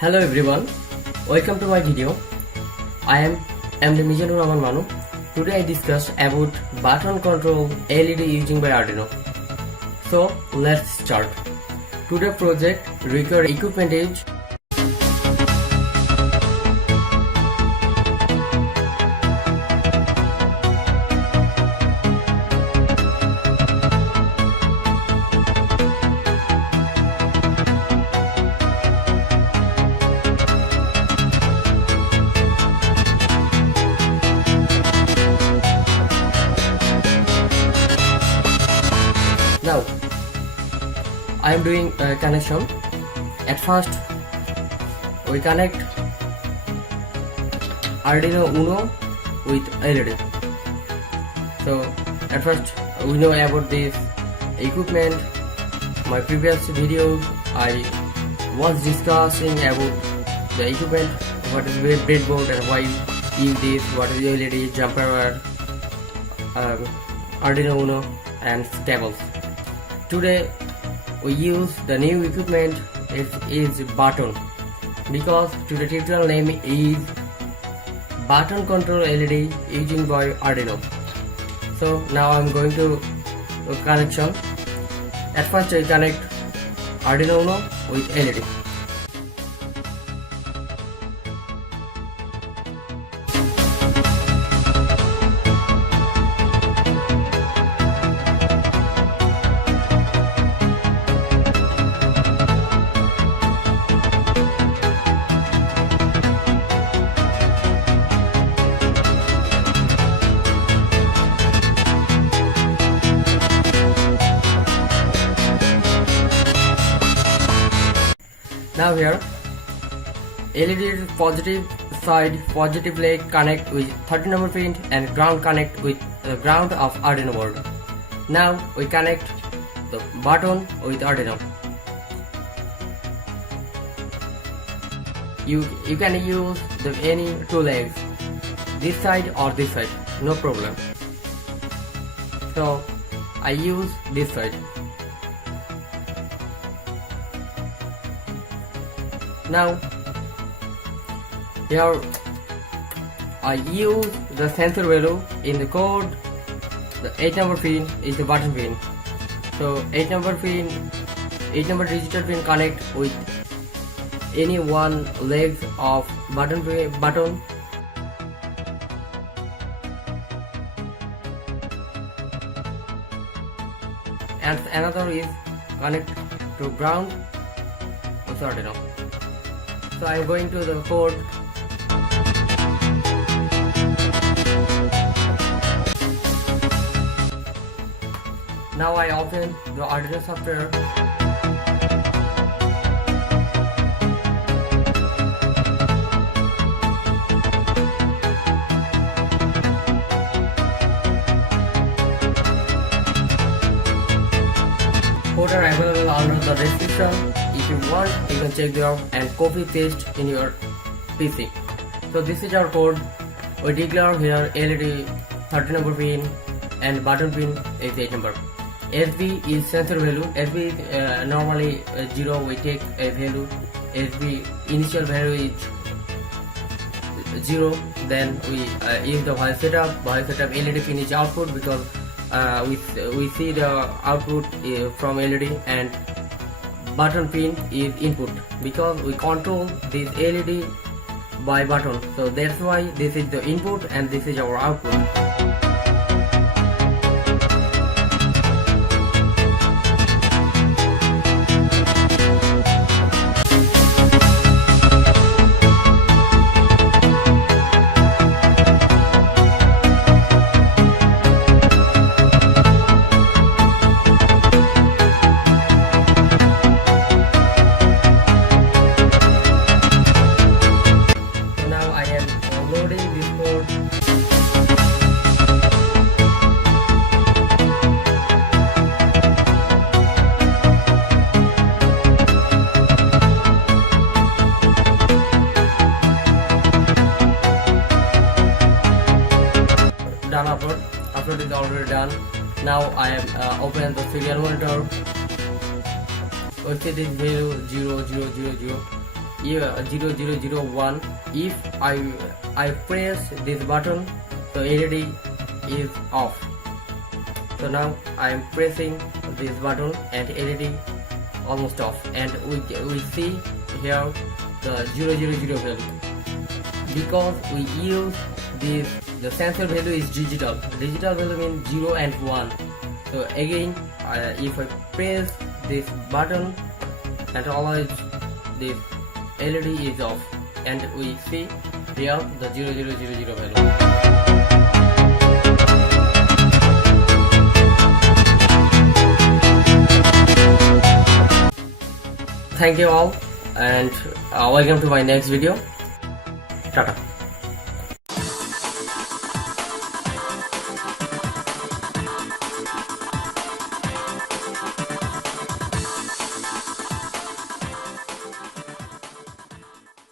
Hello everyone, welcome to my video. I am the Mizanur Rahman Manu. Today I discuss about button control LED using by Arduino. So let's start. Today project require equipment is now I am doing a connection. At first we connect Arduino Uno with LED. So at first we know about this equipment. My previous videos I was discussing about the equipment, what is the breadboard and why use this, what is the LED, jumper wire, Arduino Uno and cables. Today we use the new equipment. It is button, because today tutorial name is button control LED using by Arduino. So now I'm going to connection. At first I connect Arduino Uno with LED. Now here LED positive side positive leg connect with 30 number pin and ground connect with the ground of Arduino board. Now we connect the button with Arduino. You can use any two legs, this side or this side, no problem. So I use this side. Now here I use the sensor value in the code. The 8 number pin is the button pin. So 8 number digital pin connect with any one leg of button. And another is connect to ground of Arduino. So I am going to the code. Now I open the Arduino software. Code are available under the description. If you want, you can check there and copy paste in your PC. So this is our code. We declare here LED 30 number pin and button pin is 8 number. SB is sensor value. SB is normally 0. We take a value. SB initial value is 0. Then we use the while setup. While setup LED pin is output, because we see the output from LED, and button pin is input, because we control this LED by button. So that's why this is the input and this is our output. Upload is already done. Now I am open the serial monitor. We see this value 0, 0, 0, 0. 0001. If I press this button, so LED is off. So now I am pressing this button and LED almost off, and we see here the 000 value, because we use this. The sensor value is digital value means 0 and 1. So again, if I press this button, and always this LED is off, and we see here the 0000 value. Thank you all, and welcome to my next video. Tata.